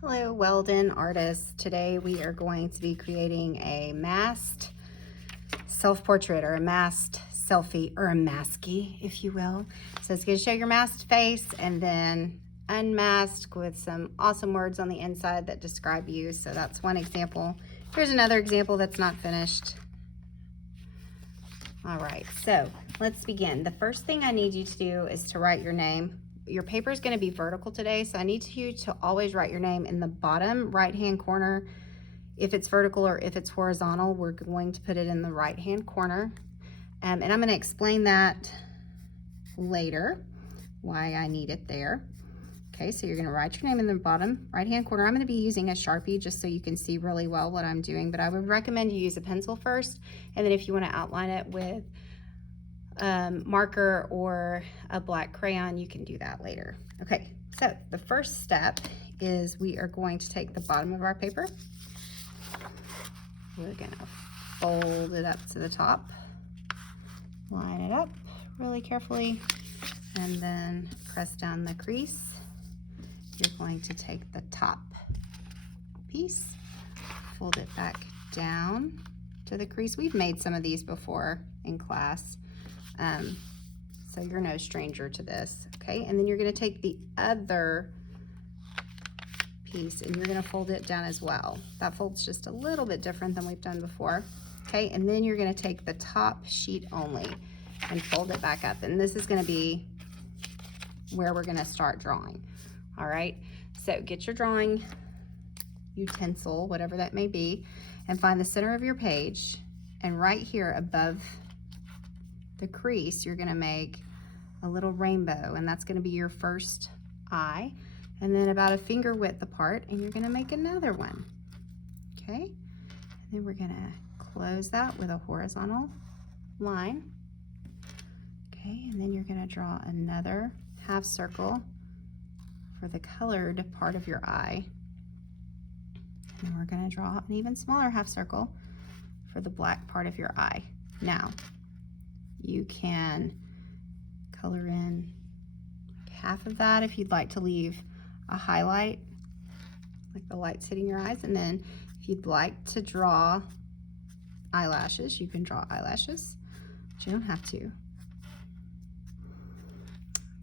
Hello, Weldon artists. Today we are going to be creating a masked self-portrait or a masked selfie or a masky, if you will. So it's going to show your masked face and then unmasked with some awesome words on the inside that describe you. So that's one example. Here's another example that's not finished. All right, so let's begin. The first thing I need you to do is to write your name. Your paper is going to be vertical today, so I need you to always write your name in the bottom right-hand corner. If it's vertical or if it's horizontal, we're going to put it in the right-hand corner. And I'm going to explain that later, why I need it there. Okay, so you're going to write your name in the bottom right-hand corner. I'm going to be using a Sharpie just so you can see really well what I'm doing, but I would recommend you use a pencil first, and then if you want to outline it with marker or a black crayon, you can do that later. Okay, so the first step is we are going to take the bottom of our paper. We're gonna fold it up to the top, line it up really carefully, and then press down the crease. You're going to take the top piece, fold it back down to the crease. We've made some of these before in class. So you're no stranger to this, okay? And then you're gonna take the other piece and you're gonna fold it down as well. That fold's just a little bit different than we've done before, okay? And then you're gonna take the top sheet only and fold it back up. And this is gonna be where we're gonna start drawing, all right? So get your drawing utensil, whatever that may be, and find the center of your page, and right here above the crease, you're gonna make a little rainbow, and that's gonna be your first eye, and then about a finger width apart, and you're gonna make another one, okay? And then we're gonna close that with a horizontal line, okay? And then you're gonna draw another half circle for the colored part of your eye, and we're gonna draw an even smaller half circle for the black part of your eye. Now, you can color in half of that if you'd like to leave a highlight, like the light's hitting your eyes. And then if you'd like to draw eyelashes, you can draw eyelashes, but you don't have to.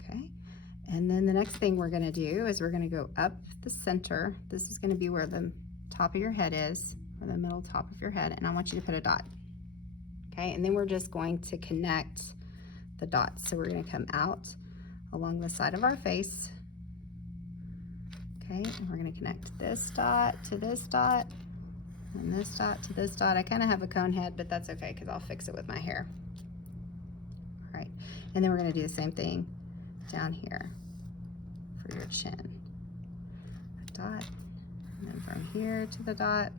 Okay, and then the next thing we're gonna do is we're gonna go up the center. This is gonna be where the top of your head is, or the middle top of your head, and I want you to put a dot. Okay, and then we're just going to connect the dots. So we're going to come out along the side of our face. Okay, and we're going to connect this dot to this dot, and this dot to this dot. I kind of have a cone head, but that's okay because I'll fix it with my hair. All right, and then we're going to do the same thing down here for your chin. A dot, and then from here to the dot,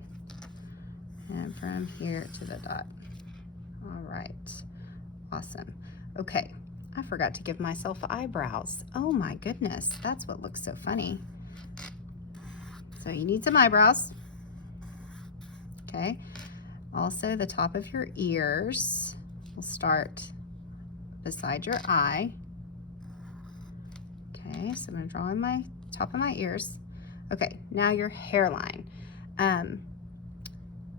and from here to the dot. All right, awesome. Okay, I forgot to give myself eyebrows. Oh my goodness, that's what looks so funny. So you need some eyebrows. Okay, also the top of your ears. We'll start beside your eye. Okay, so I'm gonna draw in my top of my ears. Okay, now your hairline.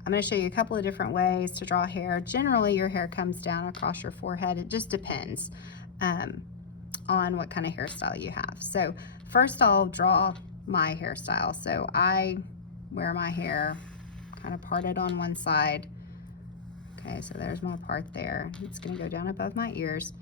I'm going to show you a couple of different ways to draw hair. Generally, your hair comes down across your forehead. It just depends on what kind of hairstyle you have. So first I'll draw my hairstyle. So I wear my hair kind of parted on one side. Okay, so there's my part there. It's going to go down above my ears.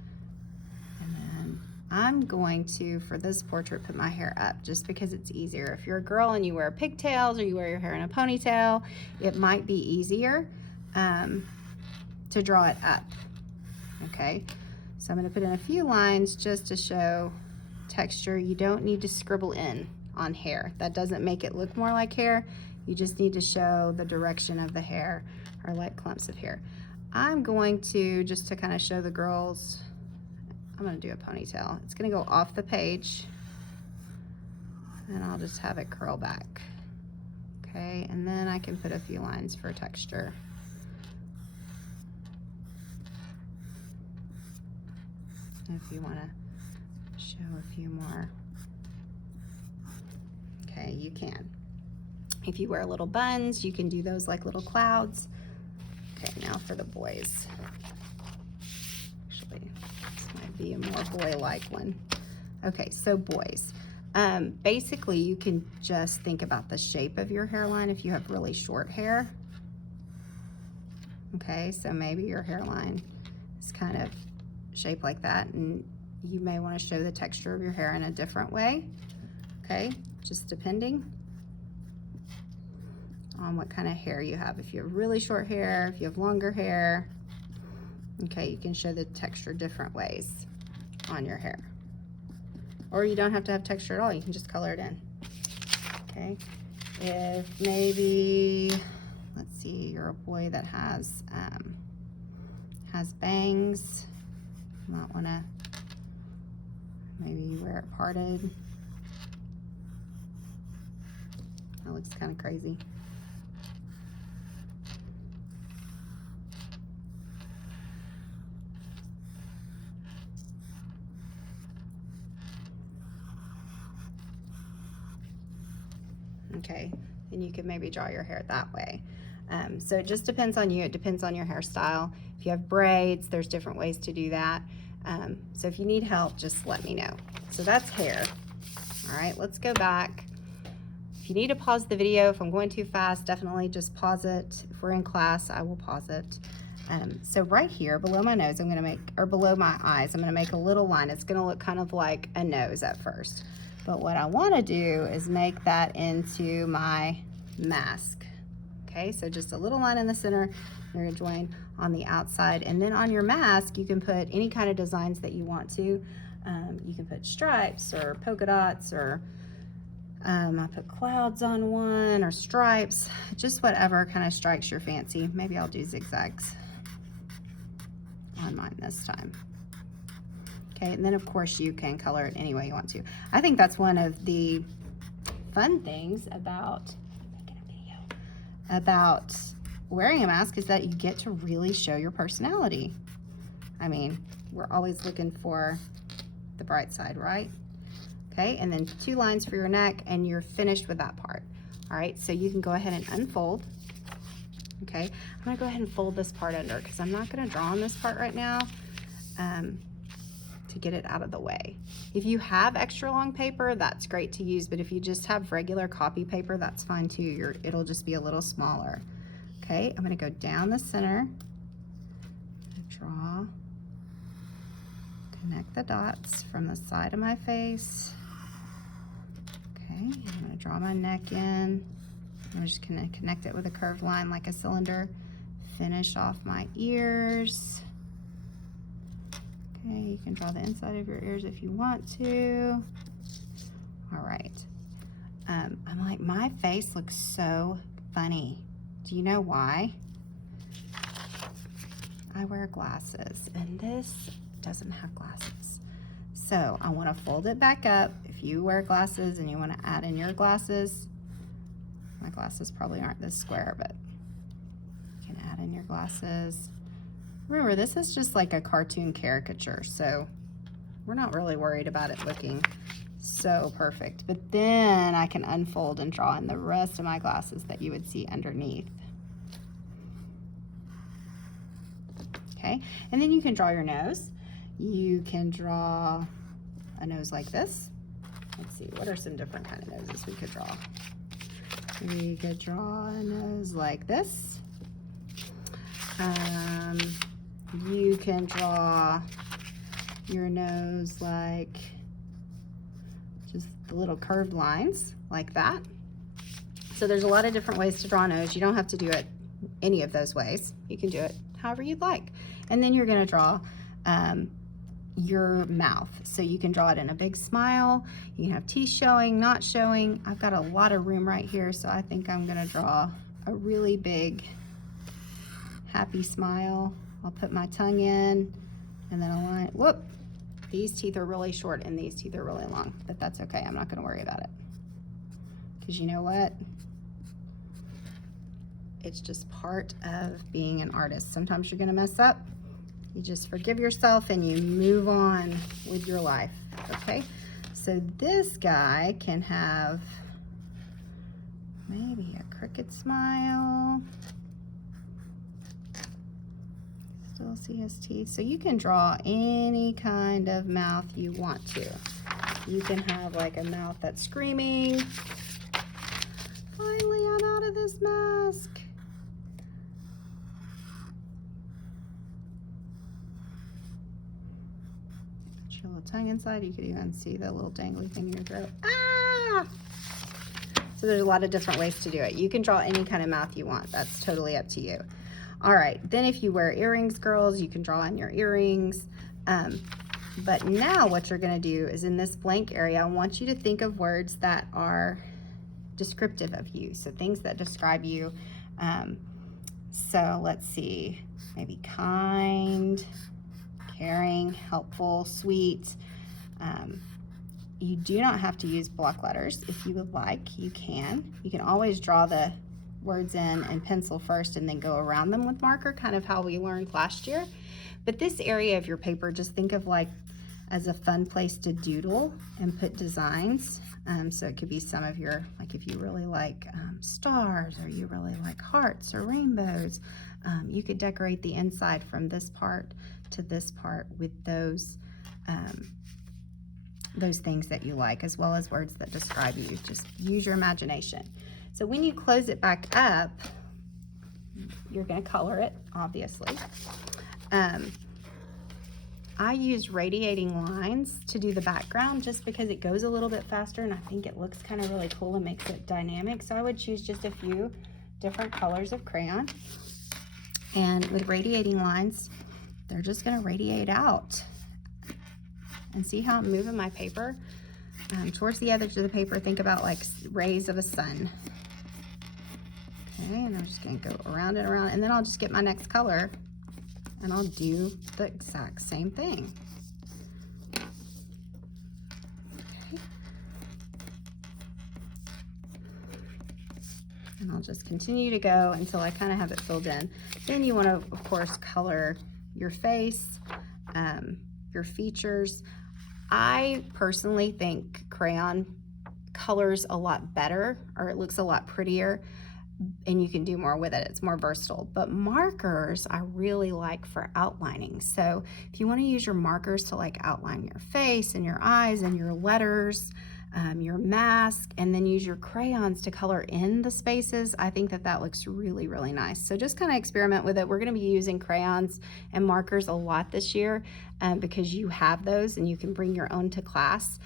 And then I'm going to, for this portrait, put my hair up just because it's easier. If you're a girl and you wear pigtails or you wear your hair in a ponytail, it might be easier to draw it up, okay? So I'm gonna put in a few lines just to show texture. You don't need to scribble in on hair. That doesn't make it look more like hair. You just need to show the direction of the hair or like clumps of hair. I'm going to, just to kind of show the girls, I'm gonna do a ponytail. It's gonna go off the page and I'll just have it curl back. Okay, and then I can put a few lines for texture. If you wanna show a few more, okay, you can. If you wear little buns, you can do those like little clouds. Okay, now for the boys. Actually, this might be a more boy-like one. Okay, so boys. Basically, you can just think about the shape of your hairline if you have really short hair. Okay, so maybe your hairline is kind of shaped like that, and you may want to show the texture of your hair in a different way. Okay, just depending on what kind of hair you have. If you have really short hair, if you have longer hair, okay, you can show the texture different ways on your hair. Or you don't have to have texture at all, you can just color it in. Okay, if maybe, let's see, you're a boy that has bangs, you might want to, maybe you wear it parted. That looks kind of crazy. Okay, and you can maybe draw your hair that way. So it just depends on you. It depends on your hairstyle. If you have braids, there's different ways to do that. So if you need help, just let me know. So that's hair. All right, let's go back. If you need to pause the video, if I'm going too fast, definitely just pause it. If we're in class, I will pause it. So right here below my nose, I'm gonna make, or below my eyes, I'm gonna make a little line. It's gonna look kind of like a nose at first. But what I wanna do is make that into my mask. Okay, so just a little line in the center. You're gonna join on the outside. And then on your mask, you can put any kind of designs that you want to. You can put stripes or polka dots, or I put clouds on one, or stripes, just whatever kind of strikes your fancy. Maybe I'll do zigzags on mine this time. Okay, and then of course you can color it any way you want to. I think that's one of the fun things about wearing a mask, is that you get to really show your personality. I mean, we're always looking for the bright side, right? Okay, and then 2 lines for your neck, and you're finished with that part. All right, so you can go ahead and unfold. Okay, I'm gonna go ahead and fold this part under, because I'm not gonna draw on this part right now to get it out of the way. If you have extra long paper, that's great to use, but if you just have regular copy paper, that's fine too. It'll just be a little smaller. Okay, I'm gonna go down the center, draw, connect the dots from the side of my face. Okay, I'm gonna draw my neck in. I'm just gonna connect it with a curved line like a cylinder. Finish off my ears. Okay, you can draw the inside of your ears if you want to. All right. I'm like, my face looks so funny. Do you know why? I wear glasses, and this doesn't have glasses. So I want to fold it back up. If you wear glasses and you want to add in your glasses, my glasses probably aren't this square, but you can add in your glasses. Remember, this is just like a cartoon caricature, so we're not really worried about it looking so perfect. But then I can unfold and draw in the rest of my glasses that you would see underneath. Okay, and then you can draw your nose. You can draw a nose like this. Let's see, what are some different kind of noses we could draw? We could draw a nose like this. You can draw your nose like just the little curved lines like that. So there's a lot of different ways to draw a nose. You don't have to do it any of those ways. You can do it however you'd like. And then you're gonna draw your mouth. So you can draw it in a big smile. You can have teeth showing, not showing. I've got a lot of room right here, so I think I'm gonna draw a really big happy smile. I'll put my tongue in and then a line. Whoop, these teeth are really short and these teeth are really long, but that's okay. I'm not gonna worry about it. Because you know what? It's just part of being an artist. Sometimes you're gonna mess up. You just forgive yourself and you move on with your life, okay? So this guy can have maybe a crooked smile. Still see his teeth. So you can draw any kind of mouth you want to. You can have like a mouth that's screaming. Finally, I'm out of this mask. Put your little tongue inside. You could even see the little dangly thing in your throat. Ah! So there's a lot of different ways to do it. You can draw any kind of mouth you want. That's totally up to you. All right, then if you wear earrings, girls, you can draw in your earrings. But now what you're gonna do is in this blank area, I want you to think of words that are descriptive of you. So things that describe you. So let's see, maybe kind, caring, helpful, sweet. You do not have to use block letters. If you would like, you can. You can always draw the words in and pencil first and then go around them with marker, kind of how we learned last year. But this area of your paper, just think of like as a fun place to doodle and put designs. So it could be some of your, like if you really like stars, or you really like hearts or rainbows, you could decorate the inside from this part to this part with those things that you like, as well as words that describe you. Just use your imagination. So when you close it back up, you're going to color it, obviously. I use radiating lines to do the background just because it goes a little bit faster and I think it looks kind of really cool and makes it dynamic. So I would choose just a few different colors of crayon. And with radiating lines, they're just going to radiate out. And see how I'm moving my paper? Towards the edge of the paper, think about like rays of a sun. Okay, and I'm just going to go around and around, and then I'll just get my next color and I'll do the exact same thing. Okay. And I'll just continue to go until I kind of have it filled in. Then you want to, of course, color your face, your features. I personally think crayon colors a lot better, or it looks a lot prettier, and you can do more with it. It's more versatile. But markers I really like for outlining. So if you want to use your markers to like outline your face and your eyes and your letters, your mask, and then use your crayons to color in the spaces, I think that that looks really, really nice. So just kind of experiment with it. We're going to be using crayons and markers a lot this year because you have those and you can bring your own to class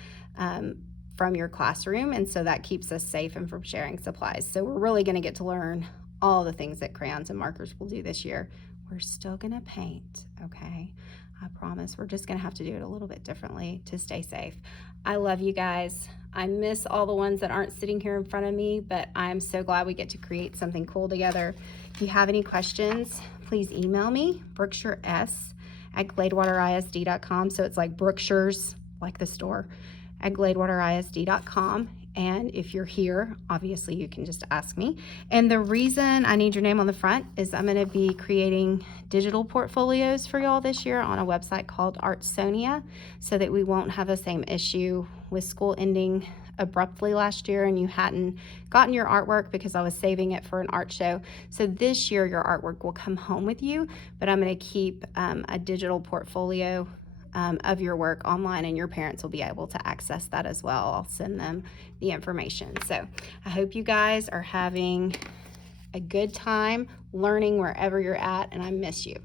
from your classroom, and so that keeps us safe and from sharing supplies. So we're really going to get to learn all the things that crayons and markers will do this year. We're still going to paint, okay? I promise. We're just going to have to do it a little bit differently to stay safe. I love you guys. I miss all the ones that aren't sitting here in front of me, but I'm so glad we get to create something cool together. If you have any questions, please email me, brookshires@gladewaterisd.com. So it's like Brookshire's, like the store, at gladewaterisd.com. And if you're here, obviously you can just ask me. And the reason I need your name on the front is I'm going to be creating digital portfolios for y'all this year on a website called Artsonia, so that we won't have the same issue with school ending abruptly last year and you hadn't gotten your artwork because I was saving it for an art show. So this year your artwork will come home with you, but I'm going to keep a digital portfolio of your work online, and your parents will be able to access that as well. I'll send them the information. So I hope you guys are having a good time learning wherever you're at, and I miss you.